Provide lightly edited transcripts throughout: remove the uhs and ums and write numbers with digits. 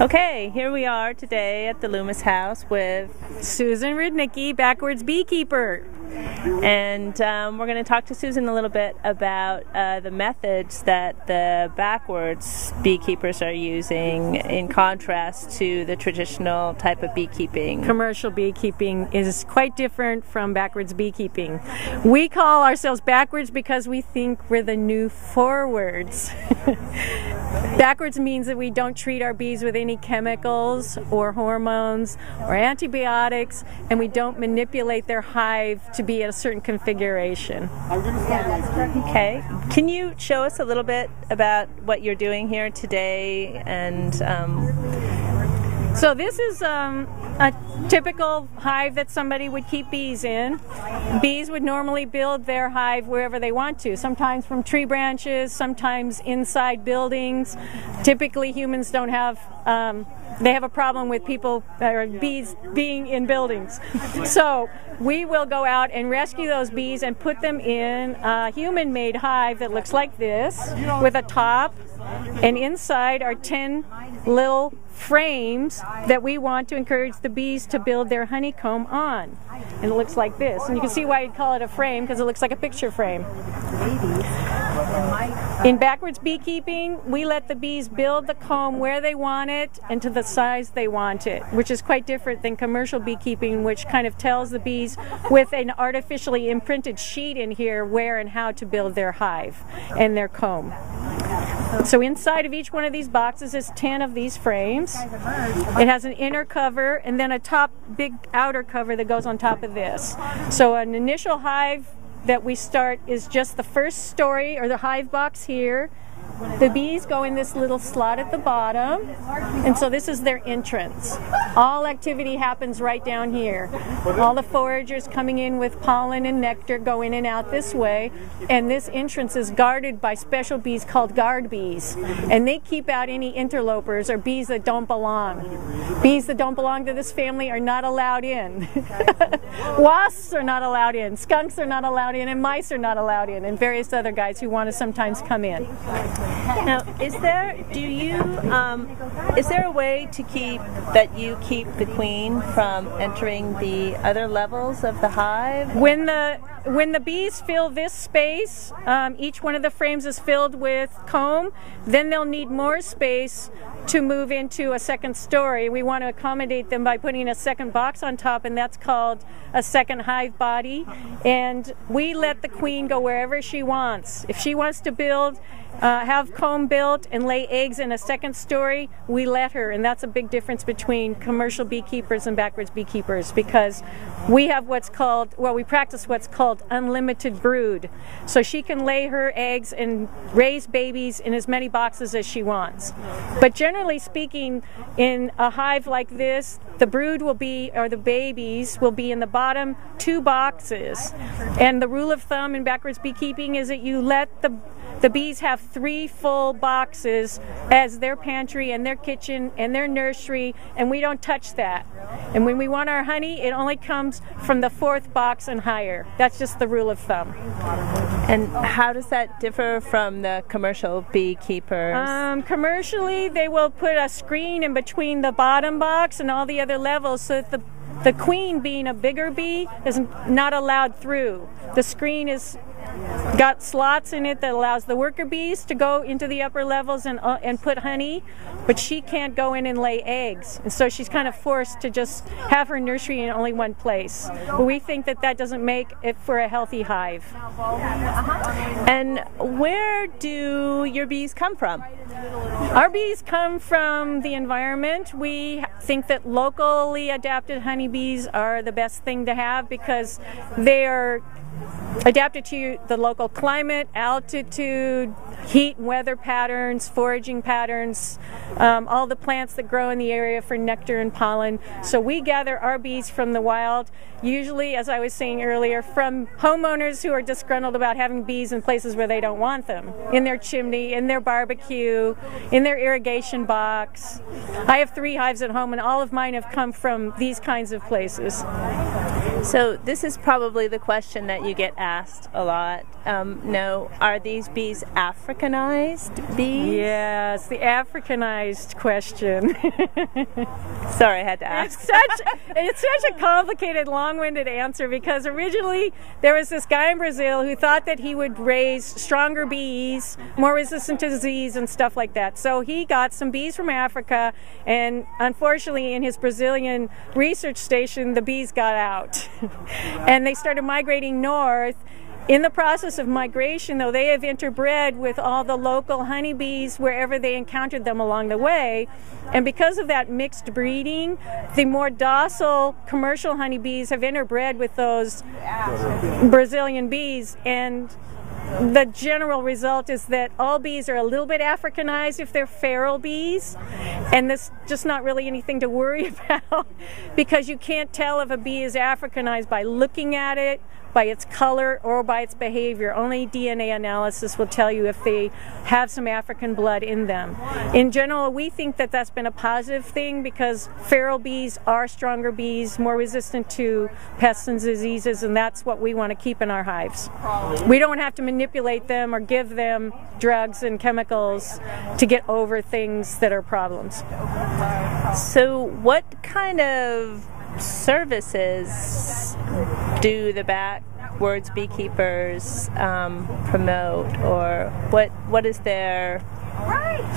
Okay, here we are today at the Loomis house with Susan Rudnicki, Backwards Beekeeper. And we're going to talk to Susan a little bit about the methods that the backwards beekeepers are using in contrast to the traditional type of beekeeping. Commercial beekeeping is quite different from backwards beekeeping. We call ourselves backwards because we think we're the new forwards. Backwards means that we don't treat our bees with any chemicals or hormones or antibiotics, and we don't manipulate their hive to be at a certain configuration. Okay, can you show us a little bit about what you're doing here today? And so this is a typical hive that somebody would keep bees in. Bees would normally build their hive wherever they want to, sometimes from tree branches, sometimes inside buildings. Typically humans don't have, they have a problem with people or bees being in buildings. So we will go out and rescue those bees and put them in a human-made hive that looks like this, with a top, and inside are 10 little frames that we want to encourage the bees to build their honeycomb on. And it looks like this. And you can see why you'd call it a frame, because it looks like a picture frame. In backwards beekeeping, we let the bees build the comb where they want it and to the size they want it, which is quite different than commercial beekeeping, which kind of tells the bees with an artificially imprinted sheet in here where and how to build their hive and their comb. So inside of each one of these boxes is 10 of these frames. It has an inner cover and then a top big outer cover that goes on top of this. So an initial hive that we start is just the first story, or the hive box here. The bees go in this little slot at the bottom, and so this is their entrance. All activity happens right down here. All the foragers coming in with pollen and nectar go in and out this way, and this entrance is guarded by special bees called guard bees, and they keep out any interlopers or bees that don't belong. Bees that don't belong to this family are not allowed in. Wasps are not allowed in, skunks are not allowed in, and mice are not allowed in, and various other guys who want to sometimes come in. Now, is there a way to keep the queen from entering the other levels of the hive? When the bees fill this space, each one of the frames is filled with comb, then they'll need more space to move into a second story. We want to accommodate them by putting a second box on top, and that's called a second hive body. And we let the queen go wherever she wants. If she wants to build, have comb built and lay eggs in a second story, we let her. And that's a big difference between commercial beekeepers and backwards beekeepers, because we have what's called, well, we practice what's called unlimited brood. So she can lay her eggs and raise babies in as many boxes as she wants. But generally speaking, in a hive like this, the brood will be, or the babies will be in the bottom 2 boxes. And the rule of thumb in backwards beekeeping is that you let the bees have 3 full boxes as their pantry and their kitchen and their nursery, and we don't touch that. And when we want our honey, it only comes from the 4th box and higher. That's just the rule of thumb. And how does that differ from the commercial beekeepers? Commercially, they will put a screen in between the bottom box and all the other levels, so that the queen, being a bigger bee, is not allowed through. The screen is got slots in it that allows the worker bees to go into the upper levels and put honey, but she can't go in and lay eggs. And so she's kind of forced to just have her nursery in only one place. But we think that that doesn't make it for a healthy hive. And where do your bees come from? Our bees come from the environment. We think that locally adapted honeybees are the best thing to have, because they are adapted to the local climate, altitude, heat and weather patterns, foraging patterns, all the plants that grow in the area for nectar and pollen. So we gather our bees from the wild, usually, as I was saying earlier, from homeowners who are disgruntled about having bees in places where they don't want them, in their chimney, in their barbecue, in their irrigation box. I have 3 hives at home, and all of mine have come from these kinds of places. So this is probably the question that you get asked a lot. No, are these bees Africanized bees? Yes, the Africanized question. Sorry, I had to ask. It's such a complicated, long-winded answer, because originally there was this guy in Brazil who thought that he would raise stronger bees, more resistant to disease and stuff like that. So he got some bees from Africa, and unfortunately in his Brazilian research station the bees got out and they started migrating north. In the process of migration, though, they have interbred with all the local honeybees wherever they encountered them along the way. And because of that mixed breeding, the more docile commercial honeybees have interbred with those Brazilian bees. And the general result is that all bees are a little bit Africanized if they're feral bees, and that's just not really anything to worry about, because you can't tell if a bee is Africanized by looking at it, by its color, or by its behavior. Only DNA analysis will tell you if they have some African blood in them. In general, we think that that's been a positive thing, because feral bees are stronger bees, more resistant to pests and diseases, and that's what we want to keep in our hives. We don't have to manipulate them or give them drugs and chemicals to get over things that are problems. So what kind of services do the Backwards Beekeepers promote, or what is their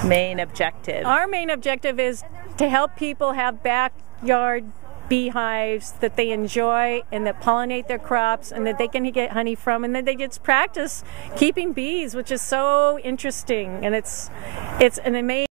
main objective? Our main objective is to help people have backyard beehives that they enjoy and that pollinate their crops and that they can get honey from, and then they just practice keeping bees, which is so interesting, and it's an amazing